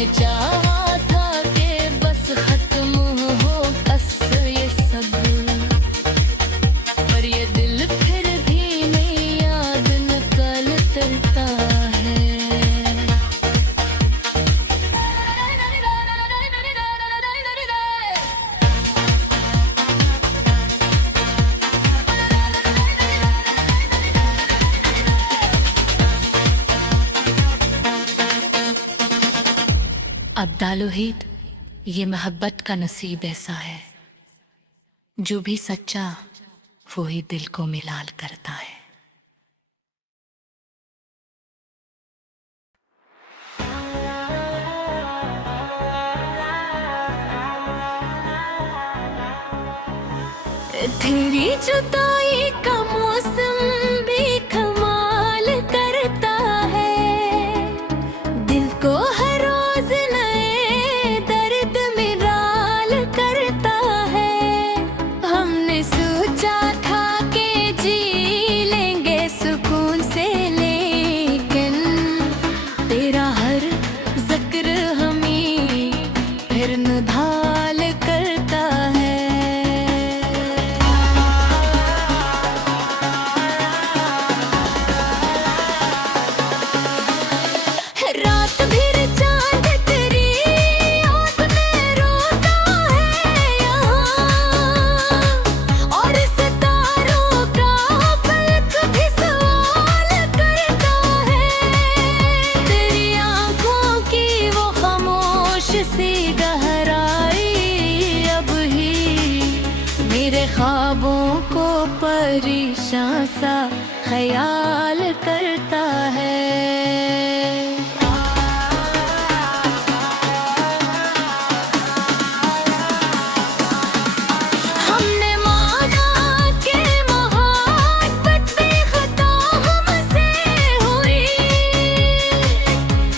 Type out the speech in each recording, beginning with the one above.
हमने चाहा था कि बस खत्म हो बस ये सब, पर ये दिल फिर भी नई याद निकल तरता है। अब दालोहित, ये मोहब्बत का नसीब ऐसा है, जो भी सच्चा वो ही दिल को मिलाल करता है। तेरी जुदाई का मौसम भी कमाल करता है, दिल को हर रोज नए दर्द में राल करता है। हमने सोचा था कि जी लेंगे सुकून से, लेकिन तेरा हर जिक्र हमें फिर नधाल करता है। रात भर चांद तेरी याद में रोता है यहाँ, और सितारों का फलक भी सवाल करता है। तेरी आंखों की वो खामोश सी गहराई अब ही मेरे ख्वाबों को परेशान सा ख्याल करता है। हमने माना कि मोहब्बत बेखता हमसे हुई,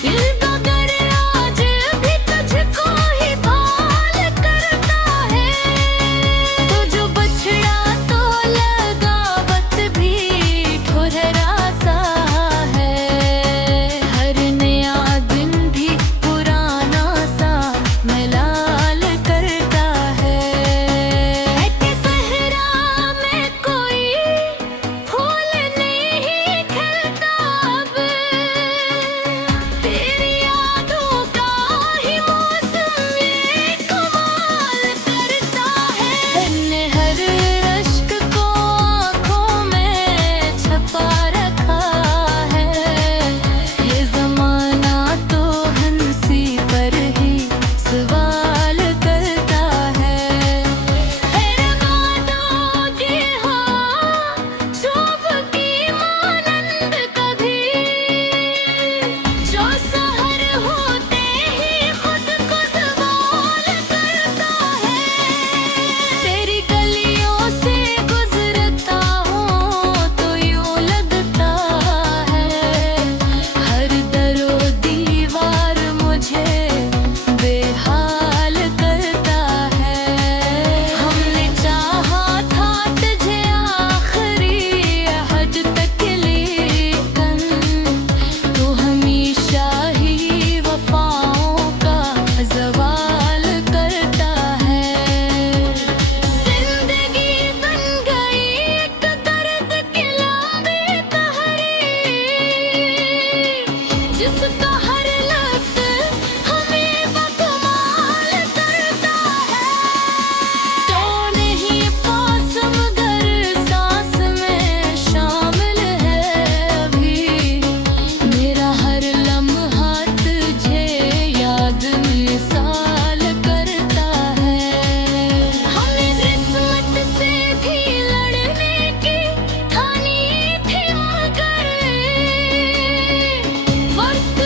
दिल मगर आज भी तुझको ही भाल करता है। तो जो बछड़ा तो लगावत भी ठुररा सा है, हर नया दिन भी पुराना सा मलाल करता है। कि सहरा में कोई फूल नहीं खिलता अब, तेरी यादों का ही मौसम ये कमाल करता है। हमने हर अश्क को आँखों में छपा रखा है, ये ज़माना तो हंसी पर ही सवाल करता है। बातों की हो शोभ की मानंद कभी, जो सहर होते ही खुद को सवाल करता है। तेरी गलियों से गुजरता हूँ तो यूं लगता है, हर दरो दीवार मुझे बेहाल करता है। हमने चाहा था तुझे आखिरी हद तक, लेकिन तू हमेशा ही वफाओं का ज़वाल करता है। जिंदगी बन गई एक दर्द की लंबी तहरीर, जिसका हर लफ्ज़ हमें बकमाल करता है। तो नहीं पास मगर सांस में शामिल है अभी, मेरा हर लम्हा तुझे याद मिसाल करता है। हमने किस्मत से भी लड़ने की ठानी थी, मगर वक्त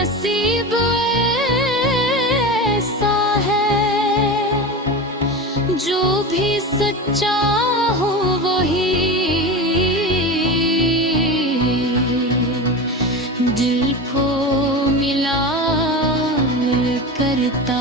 नसीब ऐसा है जो भी सच्चा हो वही दिल को मिला करता